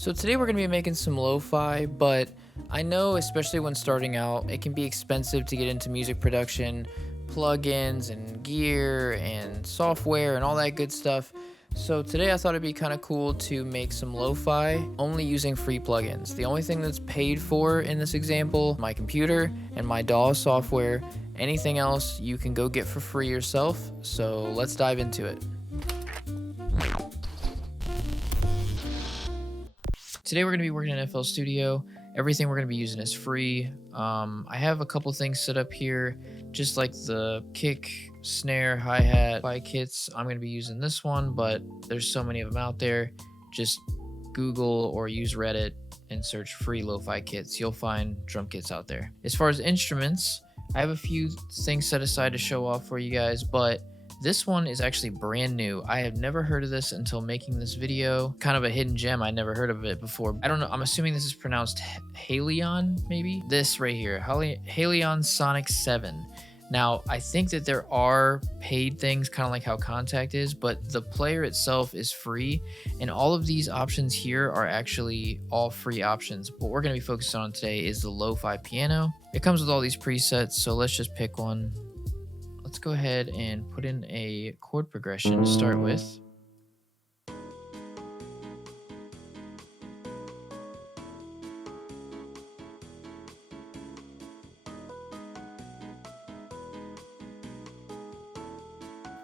So today we're going to be making some lo-fi, but I know especially when starting out, it can be expensive to get into music production, plugins and gear and software and all that good stuff. So today I thought it'd be kind of cool to make some lo-fi only using free plugins. The only thing that's paid for in this example, my computer and my DAW software. Anything else you can go get for free yourself. So let's dive into it. Today we're going to be working in FL Studio. Everything we're going to be using is free. I have a couple things set up here, just like the kick, snare, hi-hat, fi kits. I'm going to be using this one, but there's so many of them out there. Just Google or use Reddit and search free lo-fi kits. You'll find drum kits out there. As far as instruments, I have a few things set aside to show off for you guys, but this one is actually brand new. I have never heard of this until making this video. Kind of a hidden gem. I never heard of it before. I don't know. I'm assuming this is pronounced Halion, maybe? This right here, Halion Sonic 7. Now, I think that there are paid things, kind of like how Contact is, but the player itself is free. And all of these options here are actually all free options. What we're going to be focusing on today is the lo-fi piano. It comes with all these presets, so let's just pick one. Let's go ahead and put in a chord progression to start with.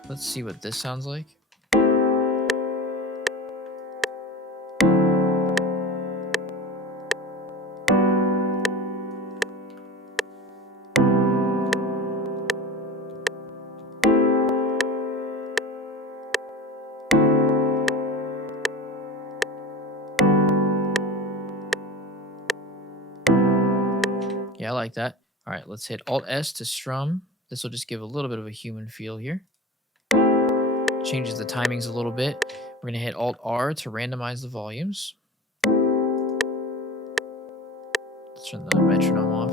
Let's see what this sounds like. Yeah, I like that. All right, let's hit Alt-S to strum. This will just give a little bit of a human feel here. Changes the timings a little bit. We're going to hit Alt-R to randomize the volumes. Let's turn the metronome off.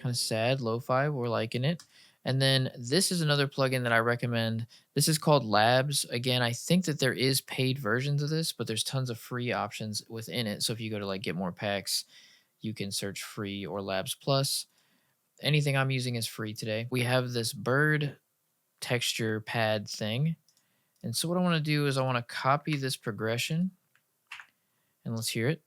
Kind of sad, lo-fi, we're liking it. And then this is another plugin that I recommend. This is called Labs. Again, I think that there is paid versions of this, but there's tons of free options within it. So if you go to like get more packs, you can search free or Labs Plus. Anything I'm using is free today. We have this bird texture pad thing. And so what I want to do is I want to copy this progression and let's hear it.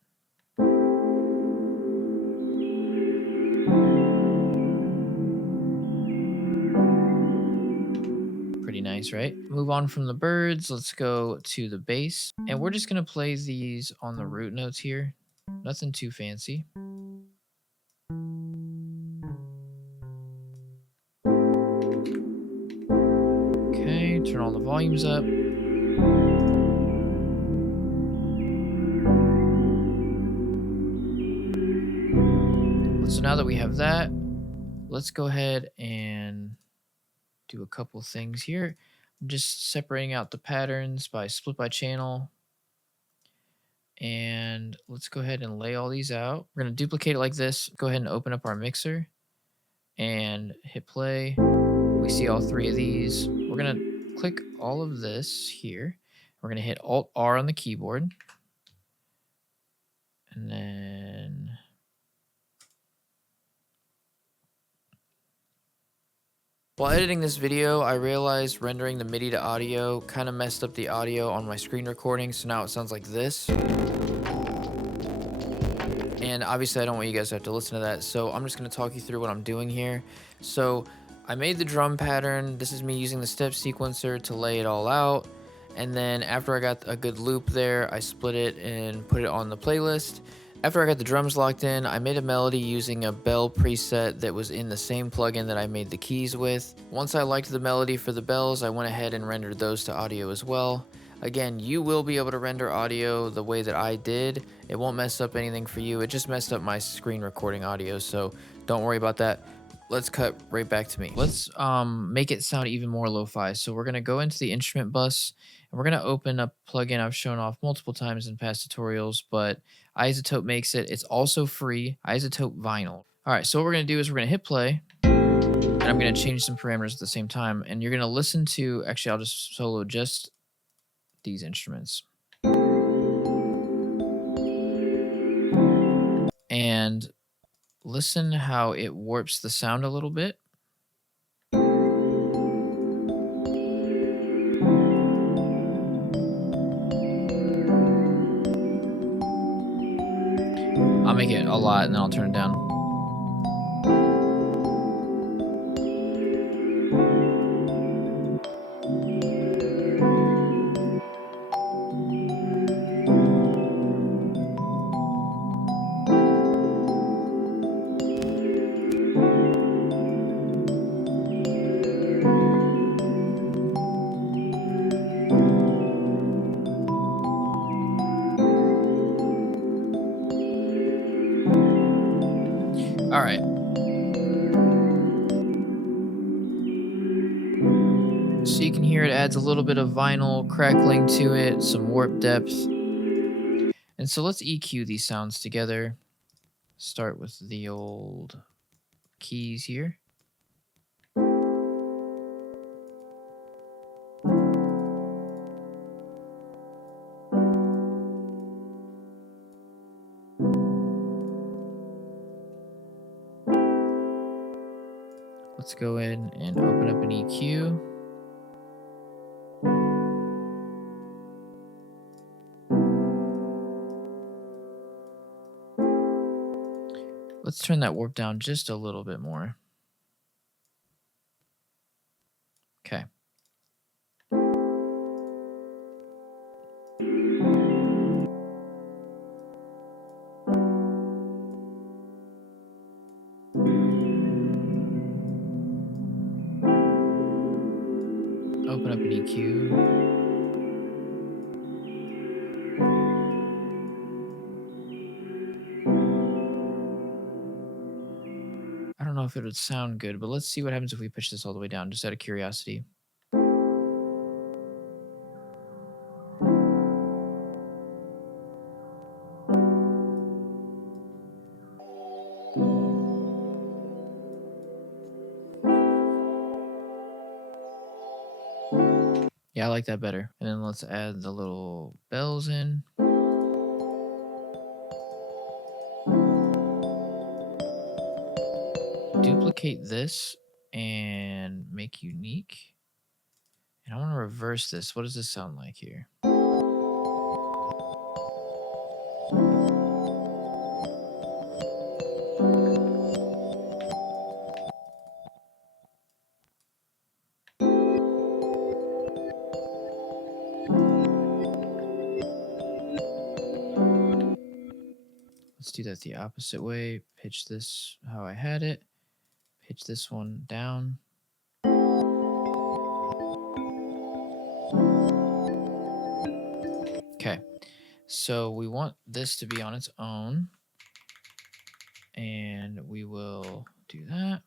Pretty nice, right? Move on from the birds. Let's go to the bass. And we're just going to play these on the root notes here. Nothing too fancy. Okay, turn all the volumes up. So now that we have that, let's go ahead and do a couple things here. I'm just separating out the patterns by split by channel. And let's go ahead and lay all these out. We're going to duplicate it like this. Go ahead and open up our mixer and hit play. We see all three of these. We're going to click all of this here. We're going to hit Alt-R on the keyboard. And then while editing this video, I realized rendering the MIDI to audio kind of messed up the audio on my screen recording, so now it sounds like this. And obviously I don't want you guys to have to listen to that, so I'm just going to talk you through what I'm doing here. So I made the drum pattern. This is me using the step sequencer to lay it all out. And then after I got a good loop there, I split it and put it on the playlist. After I got the drums locked in, I made a melody using a bell preset that was in the same plugin that I made the keys with. Once I liked the melody for the bells, I went ahead and rendered those to audio as well. Again, you will be able to render audio the way that I did. It won't mess up anything for you. It just messed up my screen recording audio, so don't worry about that. Let's cut right back to me. Let's make it sound even more lo-fi. So we're going to go into the instrument bus, and we're going to open a plugin I've shown off multiple times in past tutorials, but iZotope makes it. It's also free. iZotope Vinyl. All right, so what we're going to do is we're going to hit play. And I'm going to change some parameters at the same time. And you're going to listen to, actually, I'll just solo just these instruments. And listen how it warps the sound a little bit. I'll make it a lot and then I'll turn it down. All right. So you can hear it adds a little bit of vinyl crackling to it, some warp depth. And so let's EQ these sounds together. Start with the old keys here. Let's go in and open up an EQ. Let's turn that warp down just a little bit more. Okay. Open up an EQ. I don't know if it would sound good, but let's see what happens if we push this all the way down, just out of curiosity. Yeah, I like that better. And then let's add the little bells in. Duplicate this and make unique. And I want to reverse this. What does this sound like here? Let's do that the opposite way. Pitch this how I had it. Pitch this one down. Okay, so we want this to be on its own. And we will do that.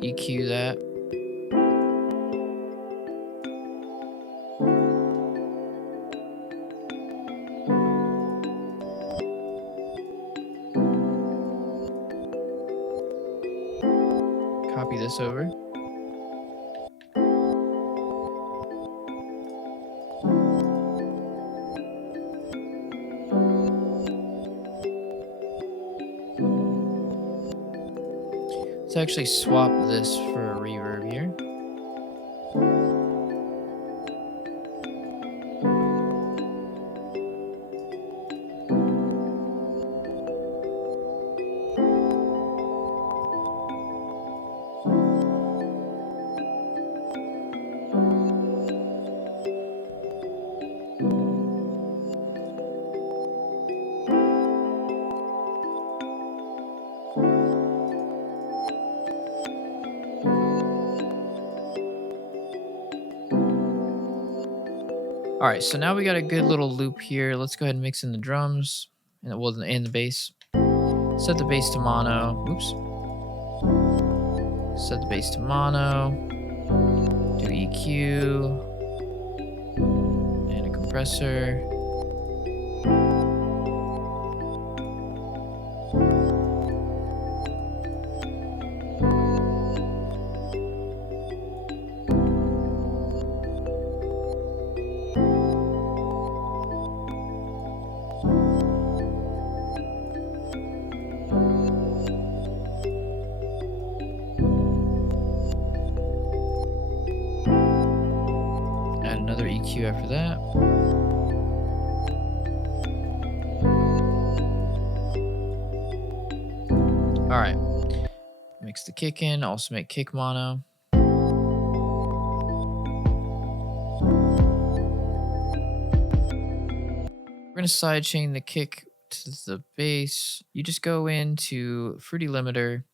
EQ that. Copy this over. Let's actually swap this for a reverb here. All right, so now we got a good little loop here. Let's go ahead and mix in the drums and the bass. Set the bass to mono. Oops. Set the bass to mono. Do EQ. compressor. Add another EQ after that. All right, mix the kick in, also make kick mono. We're gonna sidechain the kick to the bass. You just go into Fruity Limiter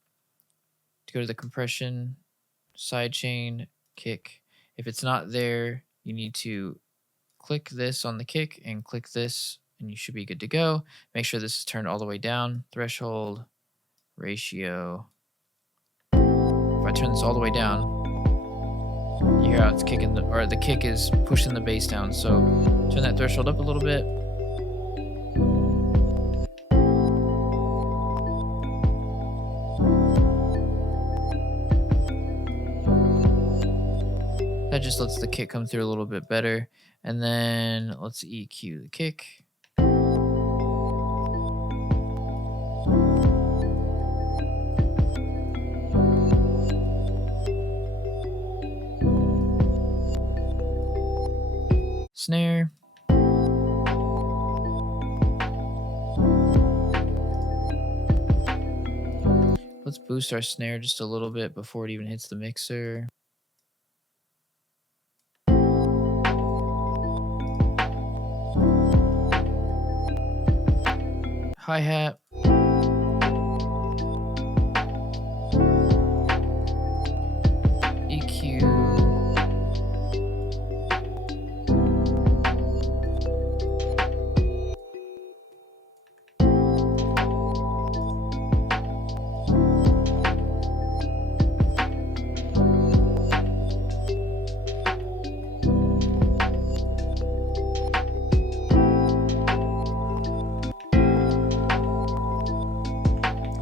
to go to the compression, sidechain, kick. If it's not there, you need to click this on the kick and click this, and you should be good to go. Make sure this is turned all the way down. Threshold, ratio. If I turn this all the way down, you hear how it's kicking the kick is pushing the bass down. So turn that threshold up a little bit. That just lets the kick come through a little bit better. And then let's EQ the kick. Snare. Let's boost our snare just a little bit before it even hits the mixer. Hi-hat. EQ.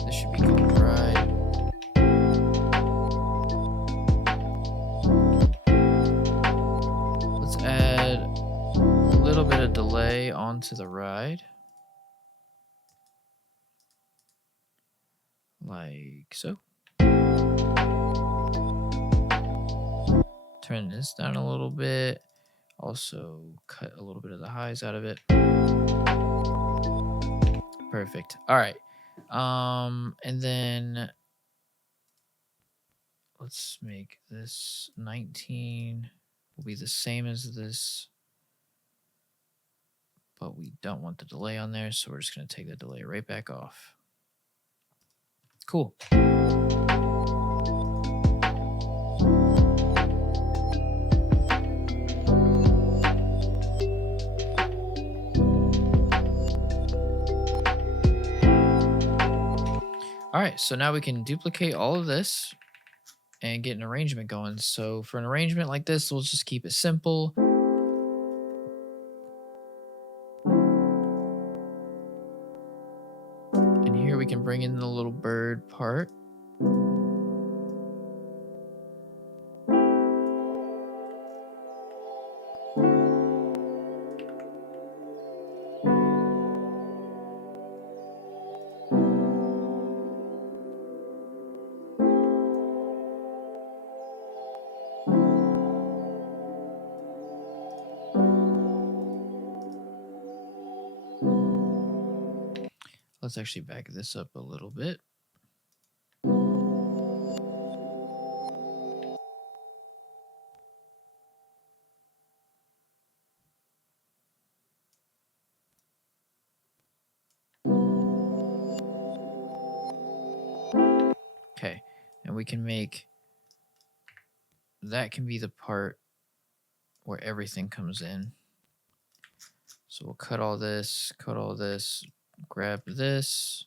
This should be called Ride. Let's add a little bit of delay onto the ride. Like so. Turn this down a little bit. Also cut a little bit of the highs out of it. Perfect. All right. And then let's make this 19 will be the same as this, but we don't want the delay on there, so we're just going to take the delay right back off. Cool. All right, so now we can duplicate all of this and get an arrangement going. So for an arrangement like this, we'll just keep it simple. And here we can bring in the little bird part. Let's actually back this up a little bit. Okay, and we can make that can be the part where everything comes in. So we'll cut all this, grab this.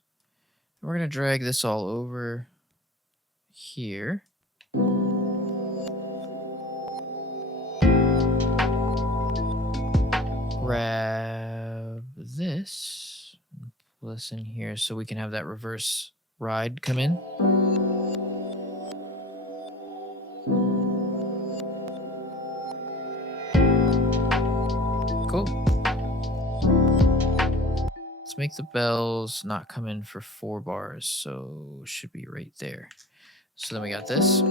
And we're going to drag this all over here. this. Pull this in here so we can have that reverse ride come in. Cool. Let's make the bells not come in for 4 bars, so it should be right there. So then we got this.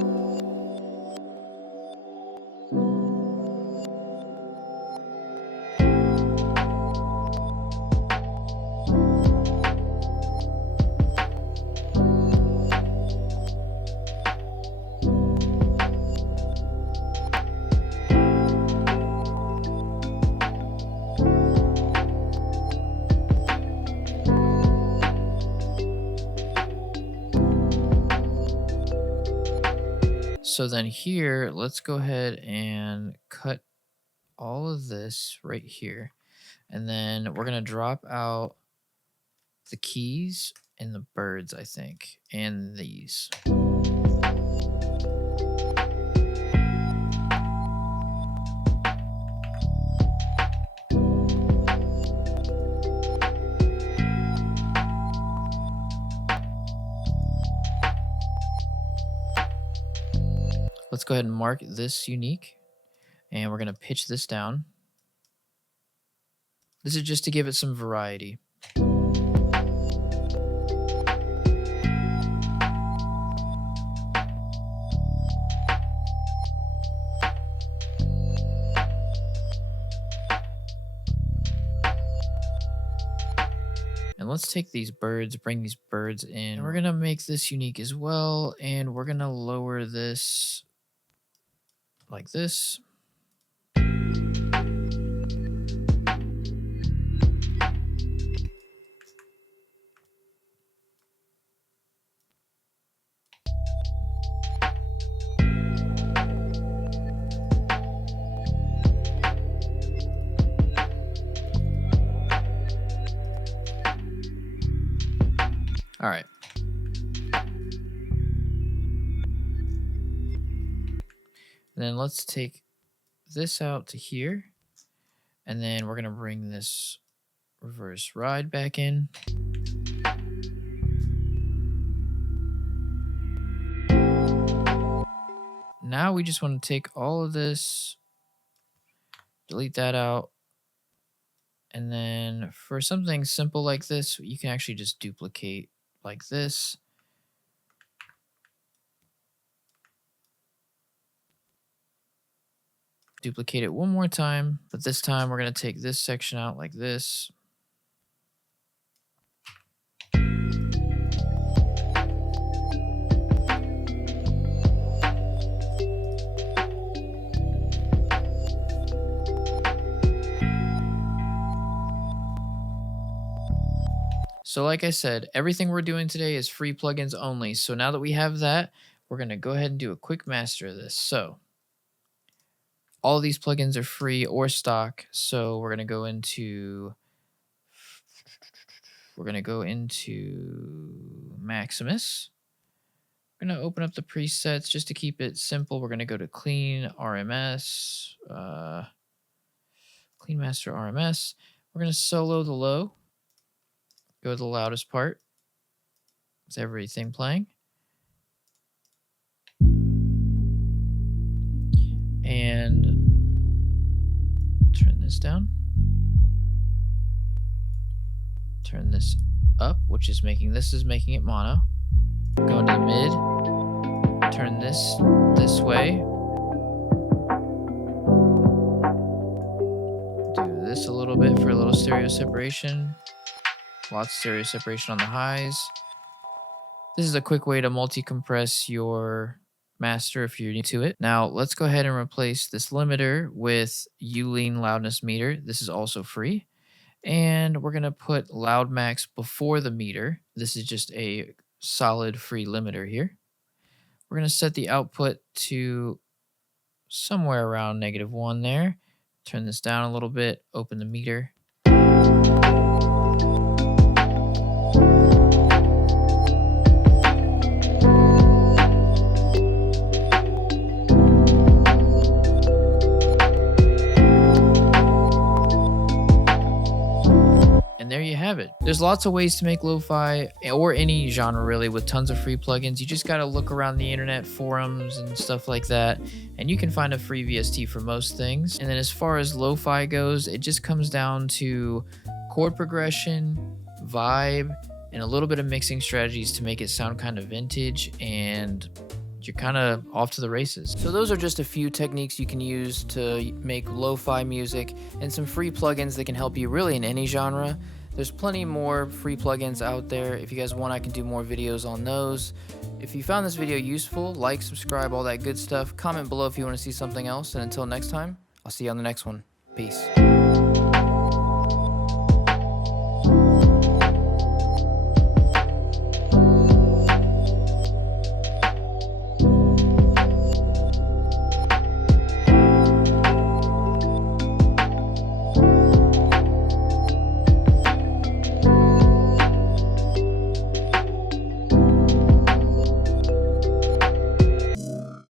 So then here, let's go ahead and cut all of this right here. And then we're going to drop out the keys and the birds, I think, and these. Let's go ahead and mark this unique, and we're going to pitch this down. This is just to give it some variety. And let's take these birds, bring these birds in. And we're going to make this unique as well, and we're going to lower this like this. All right. And then let's take this out to here. And then we're going to bring this reverse ride back in. Now we just want to take all of this, delete that out. And then for something simple like this, you can actually just duplicate like this. Duplicate it one more time, but this time we're going to take this section out like this. So like I said, everything we're doing today is free plugins only. So now that we have that, we're going to go ahead and do a quick master of this. So all of these plugins are free or stock. So we're going to go into Maximus. We're going to open up the presets just to keep it simple. We're going to go to Clean RMS, Clean Master RMS. We're going to solo the low. Go to the loudest part with everything playing. And turn this down. Turn this up, which is making it mono. Go into the mid. Turn this way. Do this a little bit for a little stereo separation. Lots of stereo separation on the highs. This is a quick way to multi-compress your master if you're new to it. Now let's go ahead and replace this limiter with U-Lean loudness meter. This is also free. And we're going to put loud max before the meter. This is just a solid free limiter here. We're going to set the output to somewhere around -1 there. Turn this down a little bit, open the meter. And there you have it. There's lots of ways to make lo-fi or any genre really with tons of free plugins. You just got to look around the internet forums and stuff like that, and you can find a free VST for most things. And then as far as lo-fi goes, it just comes down to chord progression, vibe, and a little bit of mixing strategies to make it sound kind of vintage, and you're kind of off to the races. So those are just a few techniques you can use to make lo-fi music, and some free plugins that can help you really in any genre. There's plenty more free plugins out there. If you guys want, I can do more videos on those. If you found this video useful, like, subscribe, all that good stuff. Comment below if you want to see something else, and until next time, I'll see you on the next one. Peace.